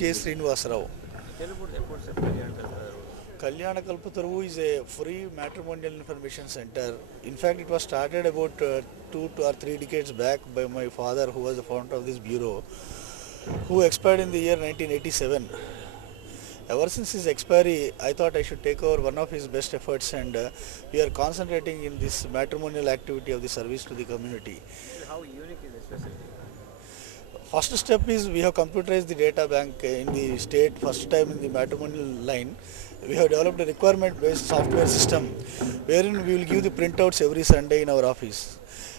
K. Srinivasarao. Kalyana Kalpataru is a free matrimonial information center. In fact, it was started about 2 or 3 decades back by my father, who was the founder of this bureau, who expired in the year 1987. Ever since his expiry, I thought I should take over one of his best efforts, and we are concentrating in this matrimonial activity of the service to the community. How unique is this facility? First step is we have computerized the data bank in the state, first time in the matrimonial line. We have developed a requirement-based software system wherein we will give the printouts every Sunday in our office.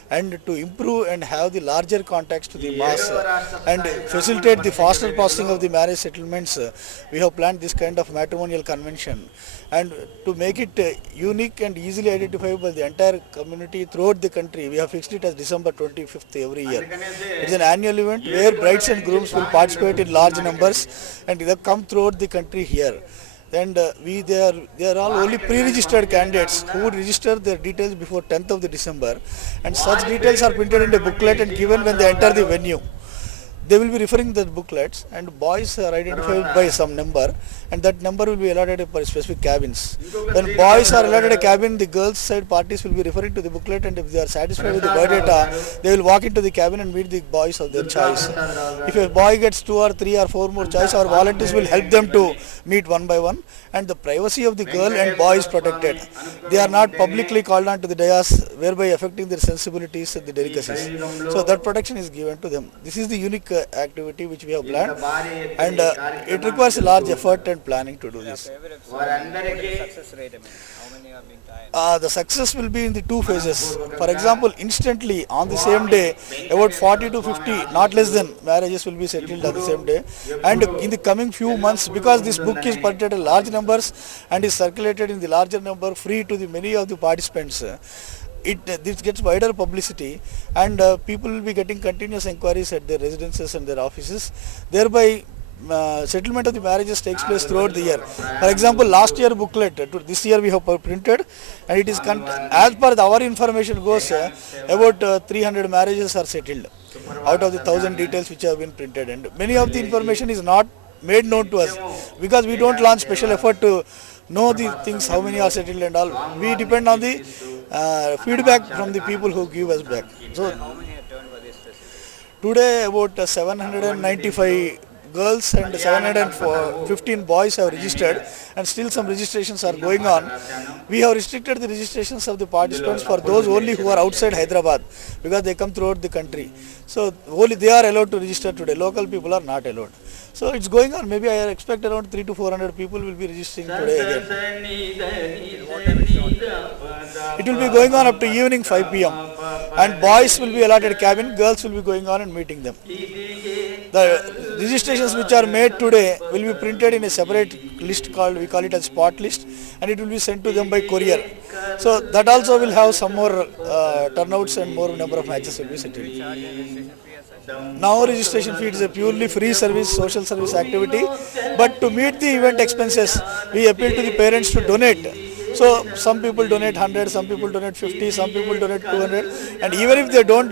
And to improve and have the larger contacts to the mass and facilitate the faster processing of the marriage settlements, we have planned this kind of matrimonial convention. And to make it unique and easily identifiable by the entire community throughout the country, we have fixed it as December 25th every year. It's an annual event where brides and grooms will participate in large numbers and they come throughout the country here. And they are all only pre-registered candidates who would register their details before 10th of the December, and such details are printed in a booklet and given when they enter the venue. They will be referring the booklets, and boys are identified by some number, and that number will be allotted for specific cabins. When boys are allotted a cabin, the girls side parties will be referring to the booklet, and if they are satisfied with the biodata, they will walk into the cabin and meet the boys of their choice. If a boy gets 2 or 3 or 4 more choice, our volunteers will help them to meet one by one, and the privacy of the girl and boy is protected. They are not publicly called on to the dais, whereby affecting their sensibilities and the delicacies. So that protection is given to them. This is the unique activity which we have planned, and it requires a large effort and planning to do this. Success rate, how many are being tied? The success will be in the 2 phases. For example, instantly on the same day, about 40 to 50, not less than, marriages will be settled on the same day. And in the coming few months, because this book is printed in large numbers and is circulated in the larger number, free to the many of the participants, this gets wider publicity, and people will be getting continuous inquiries at their residences and their offices. Thereby, settlement of the marriages takes place throughout the year. For example, last year booklet, this year we have printed, and it is as per our information goes, about 300 marriages are settled out of the 1000 details which have been printed, and many of the information is not made known to us because we don't launch special effort to know the things, how many are settled and all. We depend on the feedback from the people who give us back. So How many have turned for this facility? today about 795 girls and 715 boys have registered, and still some registrations are going on. We have restricted the registrations of the participants for those only who are outside Hyderabad, because they come throughout the country. So only they are allowed to register today. Local people are not allowed. So it's going on. Maybe I expect around 300 to 400 people will be registering today again. It will be going on up to evening 5 p.m. and boys will be allotted cabin, girls will be going on and meeting them. The registrations which are made today will be printed in a separate list we call it as spot list, and it will be sent to them by courier. So that also will have some more turnouts and more number of matches will be settled. Now registration fee is a purely free service, social service activity, but to meet the event expenses, we appeal to the parents to donate. So some people donate 100, some people donate 50, some people donate 200, and even if they don't